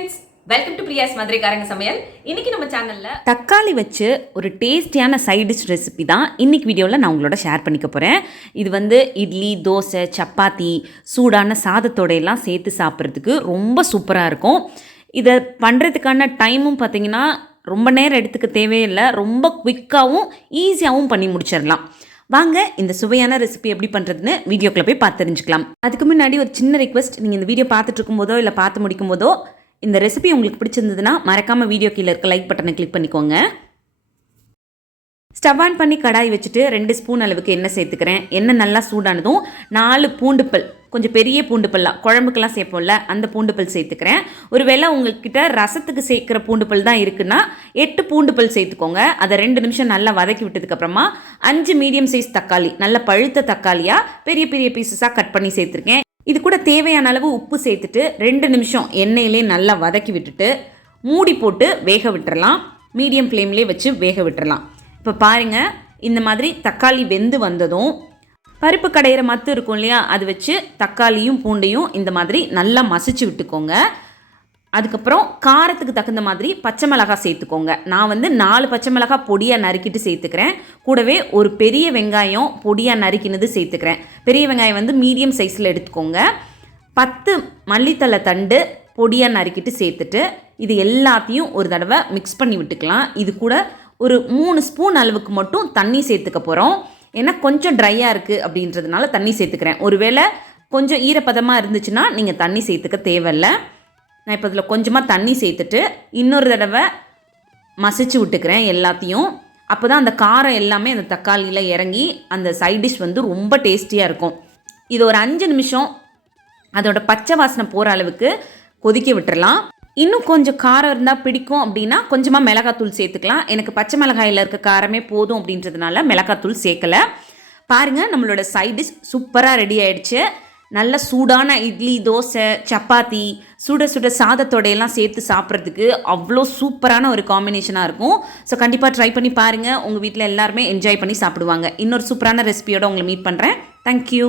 Friends welcome to Priya's மதுரைக்காரங்க சமையல் இன்னைக்கு நம்ம சேனல்ல தக்காளி வச்சு ஒரு டேஸ்டியான சைட் டிஷ் ரெசிபி தான் இன்னைக்கு வீடியோவில் நான் உங்களோட ஷேர் பண்ணிக்க போகிறேன் இது வந்து இட்லி தோசை சப்பாத்தி சூடான சாதத்தோட எல்லாம் சேர்த்து சாப்பிட்றதுக்கு ரொம்ப சூப்பராக இருக்கும். இதை பண்ணுறதுக்கான டைமும் பார்த்தீங்கன்னா ரொம்ப நேரம் எடுத்துக்க தேவையில்லை. ரொம்ப குவிக்காகவும் ஈஸியாகவும் பண்ணி முடிச்சிடலாம். வாங்க இந்த சுவையான ரெசிபி எப்படி பண்ணுறதுன்னு வீடியோக்குள்ளே போய் பார்த்து தெரிஞ்சுக்கலாம். அதுக்கு முன்னாடி ஒரு சின்ன ரெக்வஸ்ட் நீங்கள் இந்த வீடியோ பார்த்துட்டு இருக்கும்போதோ இல்லை பார்த்து முடிக்கும் போதோ இந்த ரெசிபி உங்களுக்கு பிடிச்சிருந்ததுன்னா மறக்காமல் வீடியோ கீழே இருக்க லைக் பட்டனை கிளிக் பண்ணிக்கோங்க. ஸ்டவ் ஆன் பண்ணி கடாய் வச்சுட்டு ரெண்டு ஸ்பூன் அளவுக்கு எண்ணெய் சேர்த்துக்கிறேன். எண்ணெய் நல்லா சூடானதும் நாலு பூண்டுப்பல் கொஞ்சம் பெரிய பூண்டு பல்லாம் குழம்புக்கெல்லாம் சேர்ப்போம்ல அந்த பூண்டு பல் சேர்த்துக்கிறேன். ஒருவேளை உங்ககிட்ட ரசத்துக்கு சேர்க்குற பூண்டு பல் தான் இருக்குன்னா எட்டு பூண்டு பல் சேர்த்துக்கோங்க. அதை ரெண்டு நிமிஷம் நல்லா வதக்கி விட்டதுக்கப்புறமா அஞ்சு மீடியம் சைஸ் தக்காளி நல்ல பழுத்த தக்காளியாக பெரிய பெரிய பீசஸாக கட் பண்ணி சேர்த்துருக்கேன். இது கூட தேவையான அளவு உப்பு சேர்த்துட்டு ரெண்டு நிமிஷம் எண்ணெயிலே நல்லா வதக்கி விட்டுட்டு மூடி போட்டு வேக விட்டுறலாம். மீடியம் ஃப்ளேம்லேயே வச்சு வேக விட்டுறலாம். இப்போ பாருங்கள் இந்த மாதிரி தக்காளி வெந்து வந்ததும் பருப்பு கடையிற மத்து இருக்கும் இல்லையா அது வச்சு தக்காளியும் பூண்டையும் இந்த மாதிரி நல்லா மசிச்சு விட்டுக்கோங்க. அதுக்கப்புறம் காரத்துக்கு தகுந்த மாதிரி பச்சை மிளகாய் சேர்த்துக்கோங்க. நான் வந்து நாலு பச்சை மிளகாய் பொடியாக நறுக்கிட்டு சேர்த்துக்கிறேன். கூடவே ஒரு பெரிய வெங்காயம் பொடியாக நறுக்கினது சேர்த்துக்கிறேன். பெரிய வெங்காயம் வந்து மீடியம் சைஸில் எடுத்துக்கோங்க. பத்து மல்லித்தலை தண்டு பொடியாக நறுக்கிட்டு சேர்த்துட்டு இது எல்லாத்தையும் ஒரு தடவை மிக்ஸ் பண்ணி விட்டுக்கலாம். இது கூட ஒரு மூணு ஸ்பூன் அளவுக்கு மட்டும் தண்ணி சேர்த்துக்க போகிறோம் ஏன்னா கொஞ்சம் ட்ரையாக இருக்குது அப்படின்றதுனால தண்ணி சேர்த்துக்கிறேன். ஒருவேளை கொஞ்சம் ஈரப்பதமாக இருந்துச்சுன்னா நீங்கள் தண்ணி சேர்த்துக்க தேவையில்லை. நான் இப்போ இதில் கொஞ்சமாக தண்ணி சேர்த்துட்டு இன்னொரு தடவை மசிச்சு விட்டுக்கிறேன் எல்லாத்தையும். அப்போ தான் அந்த காரம் எல்லாமே அந்த தக்காளியில் இறங்கி அந்த சைட் டிஷ் வந்து ரொம்ப டேஸ்டியாக இருக்கும். இது ஒரு அஞ்சு நிமிஷம். அதோட பச்சை வாசனை போகிற அளவுக்கு கொதிக்க விட்டுறலாம். இன்னும் கொஞ்சம் காரம் இருந்தால் பிடிக்கும் அப்படின்னா கொஞ்சமாக மிளகாத்தூள் சேர்த்துக்கலாம். எனக்கு பச்சை மிளகாயில் இருக்க காரமே போதும் அப்படின்றதுனால மிளகாத்தூள் சேர்க்கலை. பாருங்கள் நம்மளோட சைட் டிஷ் சூப்பராக ரெடி ஆயிடுச்சு. நல்ல சூடான இட்லி தோசை சப்பாத்தி சுட சுட சாதத்தோடையெல்லாம் சேர்த்து சாப்பிட்றதுக்கு அவ்வளோ சூப்பரான ஒரு காம்பினேஷனாக இருக்கும். ஸோ கண்டிப்பாக ட்ரை பண்ணி பாருங்கள் உங்கள் வீட்டில் எல்லாருமே என்ஜாய் பண்ணி சாப்பிடுவாங்க. இன்னொரு சூப்பரான ரெசிபியோடு உங்களை மீட் பண்ணுறேன் தேங்க்யூ